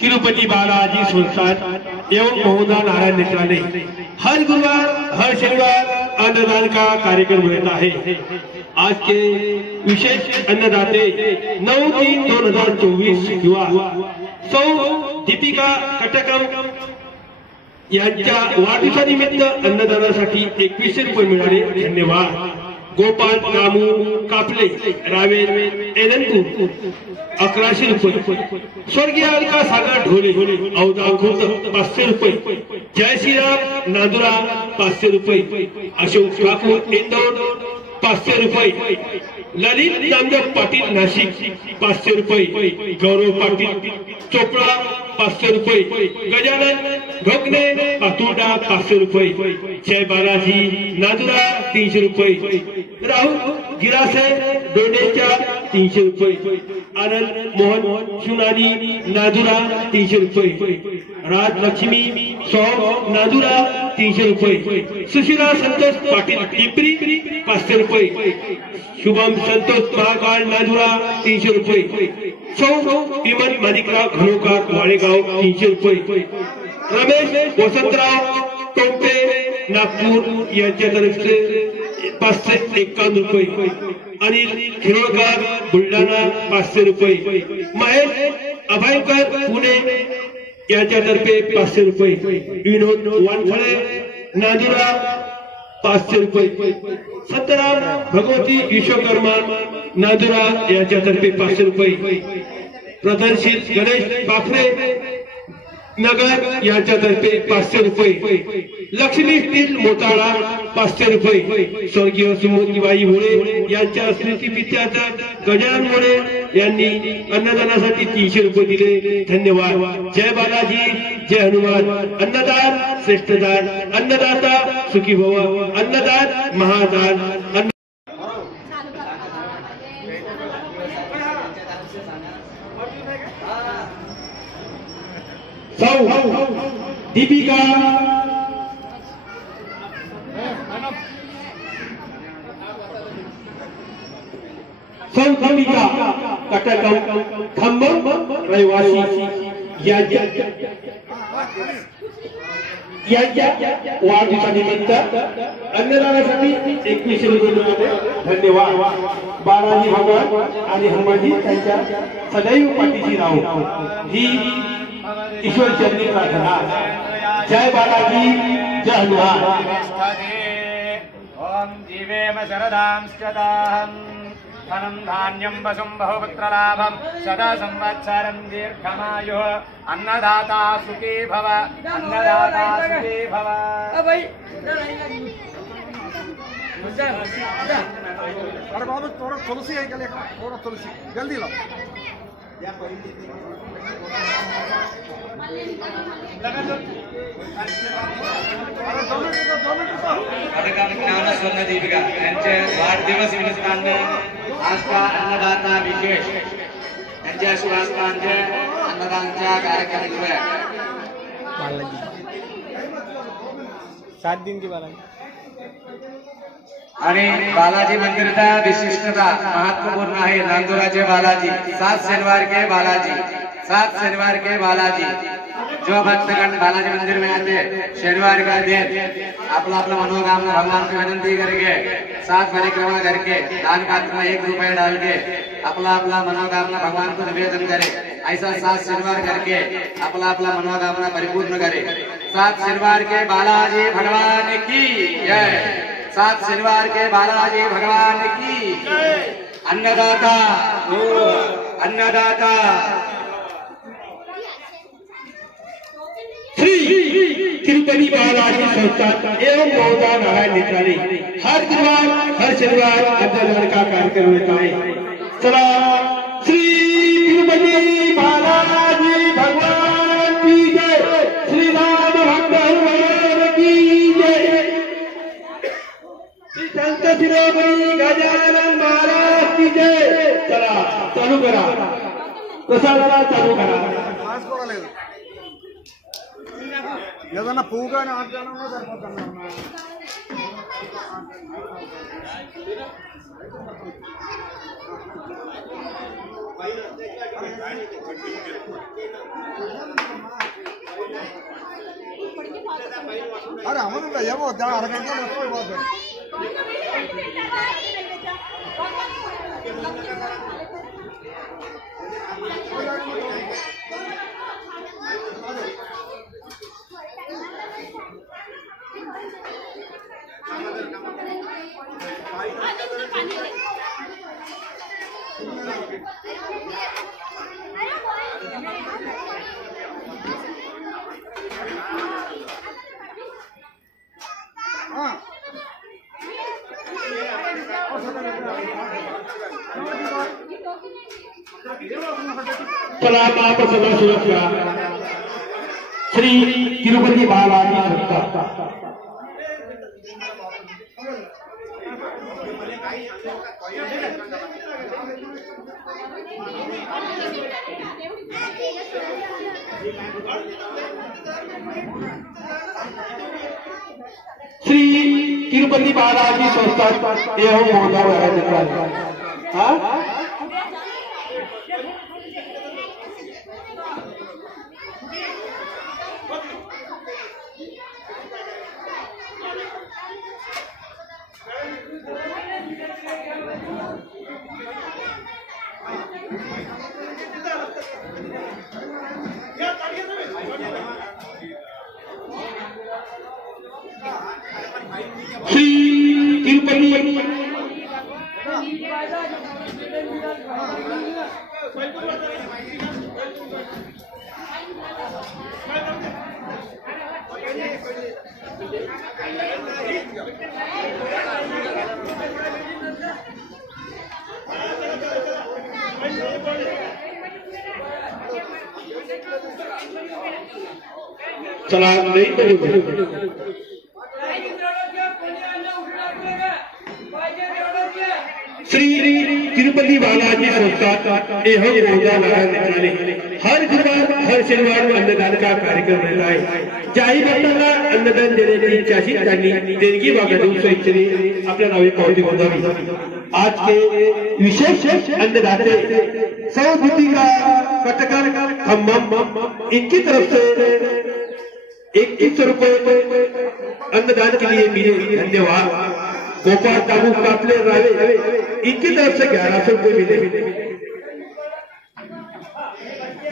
तिरुपति बालाजी संस्थान एवं महोदय नारायण नेत्रालय हर गुरुवार हर शनिवार अन्नदान का कार्यक्रम रहता है। आज के विशेष अन्नदाते 9/3/2024 युवा सौ दीपिका कटकम यांच्या वाढदिवसानिमित्त अन्नदानासाठी 2100 रुपये मिळाले। धन्यवाद। गोपाल रामू कापले रावेर एननपूर 1100 रुपये। स्वर्गीय अलका सागर ढोले औदा खुर्द 500 रुपये। जय श्रीराम नांदुरा 500 रुपये। अशोक ठाकूर इंदौर 500 रुपये। ललित नामदेव पाटील नाशिक 500 रुपये। गौरव पाटील चोपड़ा 500 रुपये। गजानन ढोकणे पातुर्डा 500 रुपये। जय बालाजी नांदुरा 300 रुपये। राहुल गिरासे दोडेच्या 300 रुपये। आनंद मोहन सुनानी नांदुरा 300 रुपये। राजलक्ष्मी सौ नांदुरा 300 रुपये। सुशीला संतोष पाटील पिंपरी 500 रुपये। शुभम संतोष महाकाळ नांदुरा 300 रुपये। सौ विमल माणिकराव घनोकार वाळेगाव 300 रुपये। रमेश वसंतराव टोपे नागपूर यांच्यातर्फे 551 रुपये। अनिल खिरोळकर बुलढाणा 500 रुपये। महेश अभयकर पुणे यांच्यातर्फे 500 रुपये। विनोद वानखळे नांदुरा 500 रुपये। सत्यराम भगवती विश्वकर्मा नांदुरा यांच्यातर्फे 500 रुपये। प्रदर्शित गणेश बाफरे नगर यांच्यातर्फे 500 रुपये। लक्ष्मी स्टील मोताळा 500 रुपये। स्वर्गीय सुमतीबाई मुळे यांच्या स्मृतिप्रीत्यर्थ गजानन मुळे यांनी अन्नदानासाठी 300 रुपये दिले। धन्यवाद। जय बालाजी जय हनुमान। अन्नदान श्रेष्ठदान अन्नदाता सुखी भव। अन्नदान महादान। सौ दीपिका कटकम खम्बम रहिवासी वाढदिवसानिमित्त अन्नदानासाठी 2100 रुपये मिळाले। धन्यवाद। बालाजी भगवान आणि हनुमानजी त्यांच्या सदैव पाठीशी राहू ही ईश्वर चरणी प्रार्थना। जय बालाजी जय हनुमान। ओम जीवेम शरदां शताहं धनं धान्यं वसुं बहुपुत्रलाभं सदा संवत्सरं दीर्घमायुः। अन्नदाता सुखी भव अन्नदाता सुखी भव। अरे बाबू थोड़ा तुलसी है क्या? थोड़ा तुलसी जल्दी लाओ। ज्ञानस्वर्ण दीपिका यांचे वाढदिवस निमित्तानं आज का अन्नदाता विशेष यांच्या शुभास्तांचे अन्नदानच्या कार्यक्रम हुए। 7 दिन की बालाजी आणि बालाजी मंदिर का विशिष्टता महत्वपूर्ण आहे। नांदुराचे बालाजी 7 शनिवार के बालाजी 7 शनिवार के बालाजी। जो भक्तगण बालाजी मंदिर में आते शनिवार का दिन अपना अपना मनोकामना भगवान से विनती करके 7 परिक्रमा करके दान पात्र में 1 रुपया डाल के अपना अपना मनोकामना भगवान को निवेदन करे। ऐसा 7 शनिवार करके अपना अपना मनोकामना परिपूर्ण करे। 7 शनिवार के बालाजी भगवान की जय। 7 शनिवार के बालाजी भगवान की। अन्नदाता अन्नदाता श्री तिरुपति बालाजी संस्थान एवं महोदय नारायण नेत्रालय हर गुरुवार हर शनिवार अन्नदान का कार्यक्रम रहता है। चला श्री तिरुपति बालाजी भगवान की जय। श्री राम भक्त हनुमान की जय। संत शिरोमणी गजानन महाराज की जय। चला चालू करा प्रसादाला चालू करा। ఏదన్నా పువ్వు కానీ ఆడతానన్నా సరిపోతున్నా। अरे आम्हाला या बहुत त्या अर्घ्याचा नसतो बहुत सलाम आप सदा सुरक्षा श्री तिरुपति बालाजी संस्था श्री तिरुपति बालाजी संस्था एवं महोदय श्री तिरुपति सलाम नहीं करूँगा श्री तिरुपति बालाजी संस्था एवं हर गुरुवार हर शनिवार अन्नदान का कार्यक्रम रहता है। ज्याही भक्तांना अन्नदान देण्याची इच्छा अशी त्यांनी देणगी वागणूक स्वेच्छेने आपल्या नावे पावती नोंदवावी। आज के विशेष अन्नदाते सौ दीपिका कटकर खम्मम इनकी तरफ से 2100 रुपए अन्नदान के लिए मिले। धन्यवाद। गोपाल बाबू कापले रावे इनकी तरफ से 1100 रुपए मिले।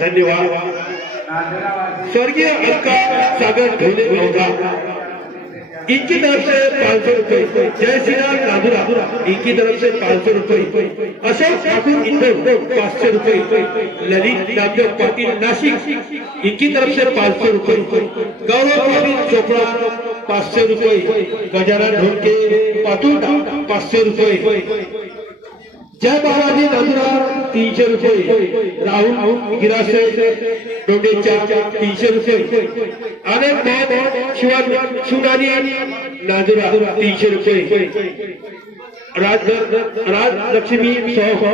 धन्यवाद। स्वर्गीय अलका सागर ढोले मौजा इनकी तरफ से 500 रुपए। जय श्री राम नादुरा इनकी तरफ से 500 रुपए। अशोक ठाकुर इंदौर 500 रुपए। ललित नामदेव पाटिल नासिक इनकी तरफ से 500 रुपए। गौरव पाटिल चोपड़ा 500 रुपए। गजानन ढोलके पातुंडा 500 रुपए। जय बालाजी नादुरा 300 रुपए। राहुल गिरासे डोंडेचा 300 रुपए। आनंद मोहन शिवनानी नादुरा 300 रुपए। राज लक्ष्मी 100।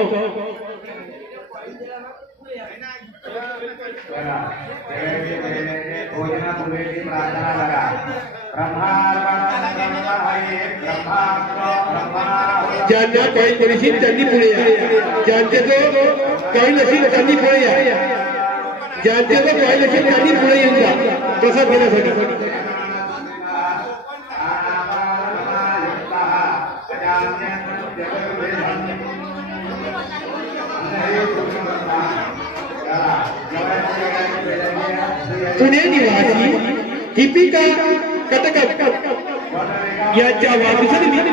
ज्यांना काही परिचित त्यांनी पुढे या। ज्यांचे तो काही नशीब त्यांनी पुढे या। ज्यांचे तो काही नशीब त्यांनी पुढे येऊन जा प्रसाद घेण्यासाठी। पुणे निवासी दीपिका कटकर यांच्या वाढदिवसानिमित्त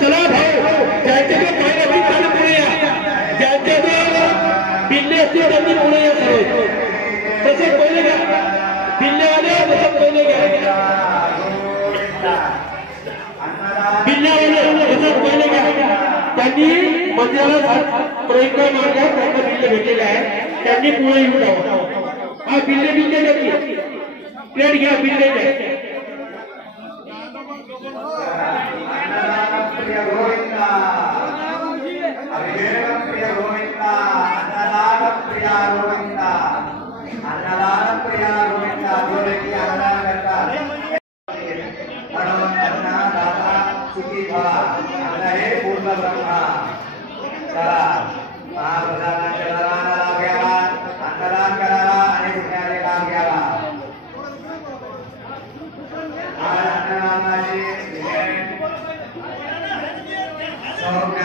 चला भाऊ ज्यांचे तो पाहिजे असतील त्यांनी पुढे या। ज्यांचे तो बिल्ले असतील त्यांनी पुढे या। तसं पहिले घ्या बिल्ले आले तसं पहिले घ्या। बिल्ले आले तसं पहिले घ्या। त्यांनी मंदिराला प्रयत्न मारला त्यांना बिल्ले भेटलेले आहे त्यांनी पुढे येऊन जावं। हा बिल्ले जाती प्लेट घ्या बिल्ले घ्या। पूर्ण ब्रह्मा चला महाप्रसादाच्या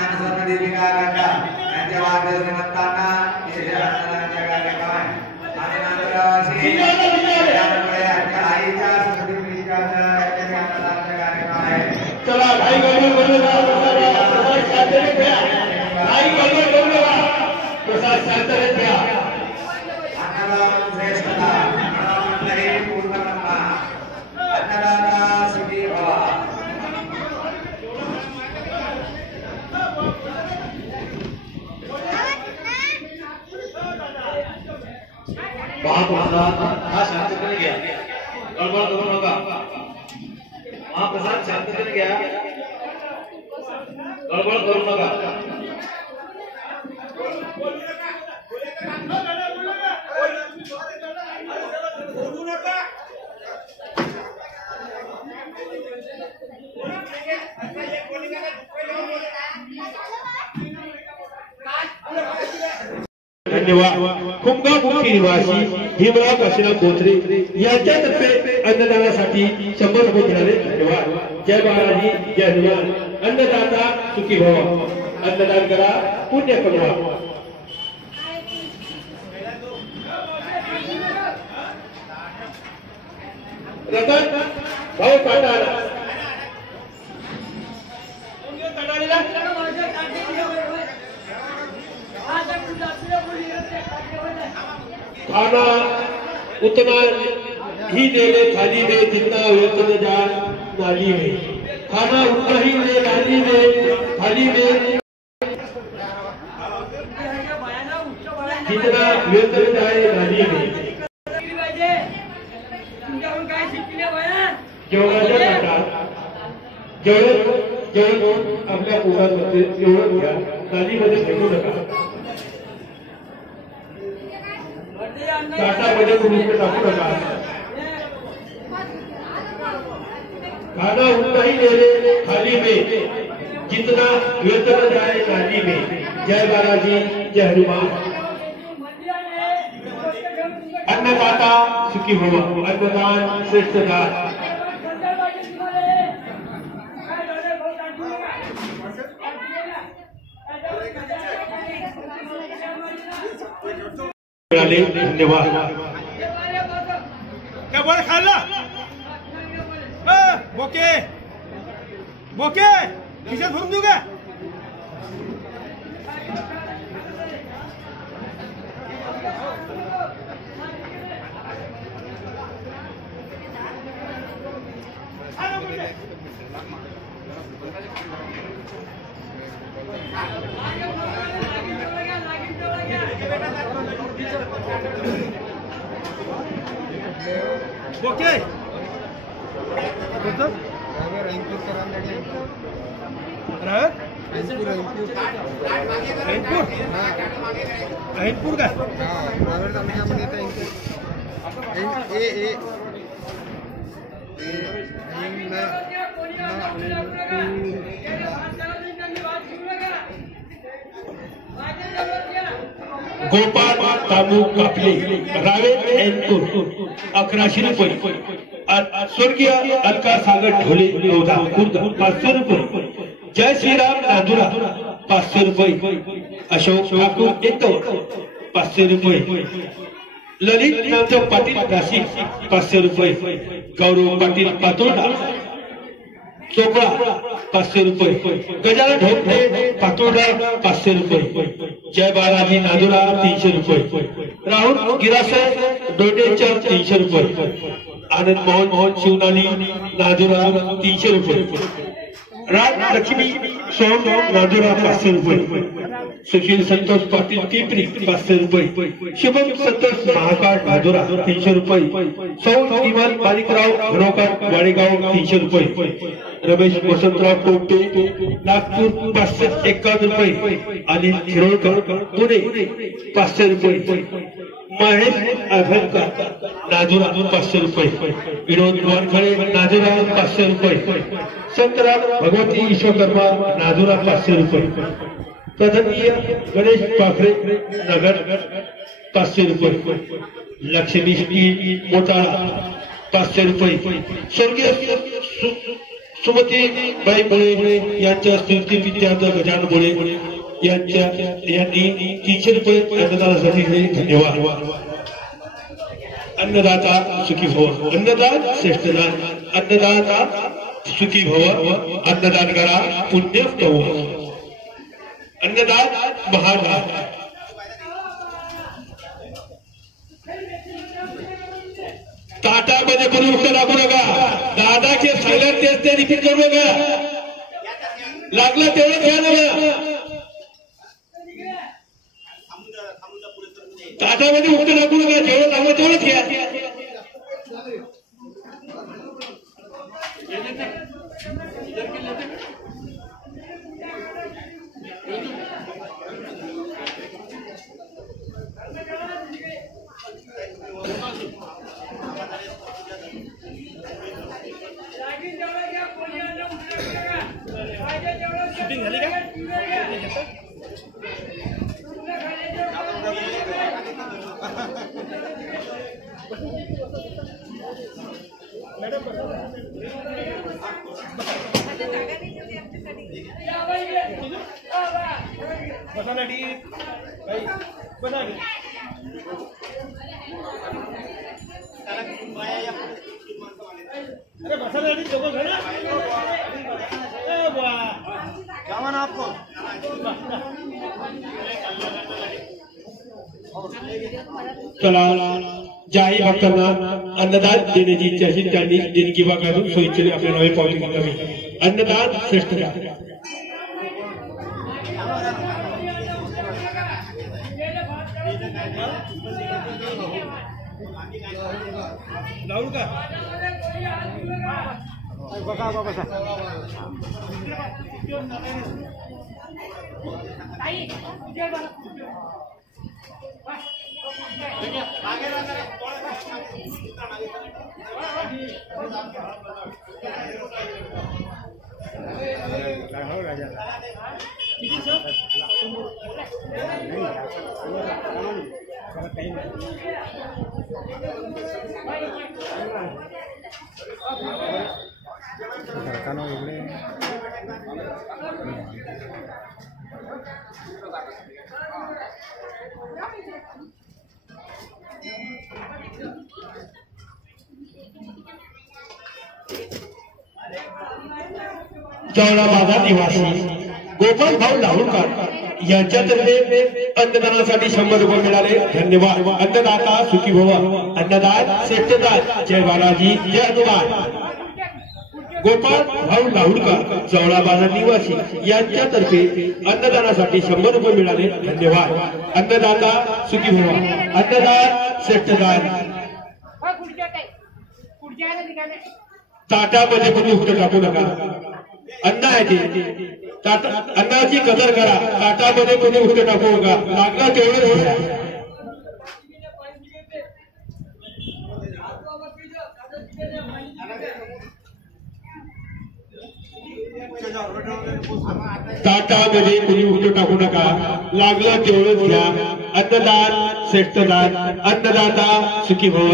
सन्मान सर्व दीपिका काका यांच्या वाढदिवसानिमित्तानं विशेष अन्नदानाचे कार्यक्रम आहे आणि नांदगाववासी त्यामुळे यांच्या आईच्या स्मृतिप्रीत्यर्थ यांच्या अन्नदानाचे कार्यक्रम आहे. चला भाई गडबड करू नका, प्रसाद शांततेत घ्या. भाई गडबड करू नका, प्रसाद शांततेत घ्या. अन्नदान श्रेष्ठता अन्नदानही पूर्ण करता अन्नदाता सुखी भवा. महाप्रसाद हा शांततेने घ्या, गडबड करू नका. महाप्रसाद शांततेने घ्या, गडबड करू नका. धन्यवाद. कुंभा मुखी निवासी भीमराव काशीराम बोत्रे यांच्यातर्फे अन्नदानासाठी 100 रुपये मिळाले. धन्यवाद. जय बालाजी, जय हनुमान. अन्नदाता सुखी भव. अन्नदान करा, पुण्य कमवा. रतन भाऊ काटाळा खाना उतना ही देने थाली में जितना वेतन जा नाली में. खाना उतना ही दे नाली में थाली में जितना वेतन जाए नाली में. जेवणाच्या ताटात जेवण आपल्या पोटामध्ये जेवण घ्या, नालीमध्ये फेकू नका. ताटामध्ये कुणी टाकू नका. खाना उतना ही ले ले थाली में जितना वेतन जाए नाली में. जय बालाजी, जय हनुमान. अन्नदाता सुखी भव. अन्नदान श्रेष्ठ दान. धन्यवाद. क्या बरं खाल्लं बोके बोके खिशात भरून देऊ का? ओके रहीमपूर का गोपाळ तांबू कापले रावे एनपूर 1100 रुपये. स्वर्गीय अलका सागर ढोले योधा खुर्द 500 रुपये. जय श्रीराम नांदुरा 500 रुपये. अशोक ठाकूर येतोड 500 रुपये. ललित नामदेव पाटील नाशिक 500 रुपये. गौरव पाटील पातोडा चोपडा 500 रुपये. गजानन ढोकणे पातोडा 500 रुपये. जय बालाजी नांदुरा 300 रुपये. राहुल गिरासर डोडेचर 300 रुपये. आनंद मोहन शिवनाली नांदुरा 300 रुपये. राज लक्ष्मी सोम नांदुरा 500 रुपये. सुशील संतोष पाटील पिंपरी 500 रुपये. शुभम संतोष महाकाळ नांदुरा 300 रुपये. सौ इमान माणिकराव घरोकर वाडेगाव 300 रुपये. रमेश वसंतराव कोपटे नागपूर 551 रुपये. अनिल खिरोळकर पुणे 500 रुपये. महेश अभयकर नांदुरा 500 रुपये. विनोद वानखळे नांदुरा 500 रुपये. संतराम भगवती विश्वकर्मा नांदुरा 500 रुपये. प्रथमीय गणेश पाखरे नगर 500 रुपये. लक्ष्मी मोताळा 500 रुपये. स्वर्गीय सुमती बाई मुळे यांच्या स्तुती विद्यार्थ गजानन मुळे यांनी 300 रुपये अन्नदानासाठी धन्यवाद. अन्नदाता सुखी भव, अन्नदान श्रेष्ठदान, अन्नदाता सुखी भव, अन्नदान करा पुण्य करो, अन्नदान महादान. ताटामध्ये कोणी उत्तर लागू नका. दादाचे सायलेंट तेच ते रिपीट करू नका. लागलं तेवढं घ्या ना. ताटामध्ये उत्तर लागू नका. जेवढं लागलं तेवढंच घ्या. शूटिंग झाली का? अरे बसा आपको चला ज्याही भक्तांना अन्नदान देण्याची इच्छा असेल त्यांनी देणगी करून सोयीचे आपल्या नावे पावती करावी. अन्नदान श्रेष्ठदान. लावू का? बसा बसा जवळा बाजार निवासी गोपाल भाऊ लाहुणकर यांच्यातर्फे अन्नदानासाठी 100 रुपये मिळाले. धन्यवाद. अन्नदाता सुखी भव, अन्नदान श्रेष्ठदान. जय बालाजी, जय हनुमान. गोपाल भाऊ लाहुणकर जवळा बाजार निवासी यांच्यातर्फे अन्नदानासाठी 100 रुपये मिळाले. धन्यवाद. अन्नदाता सुखी भव, अन्नदान श्रेष्ठदान. ताटामध्ये कोणी उघड टाकू नका. अन्न आहे ते अन्नाची कदर करा. ताटामध्ये कोणी उघड टाकू नका. लागला तेवढंच घ्या. ताटामध्ये कोणी उघड टाकू नका. लागलं तेवढंच घ्या. अन्नदान श्रेष्ठदान. अन्नदाता सुखी भव,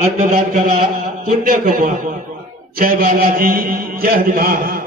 अन्नदान करा पुण्य कमवा. जय बालाजी, जय हनुमान.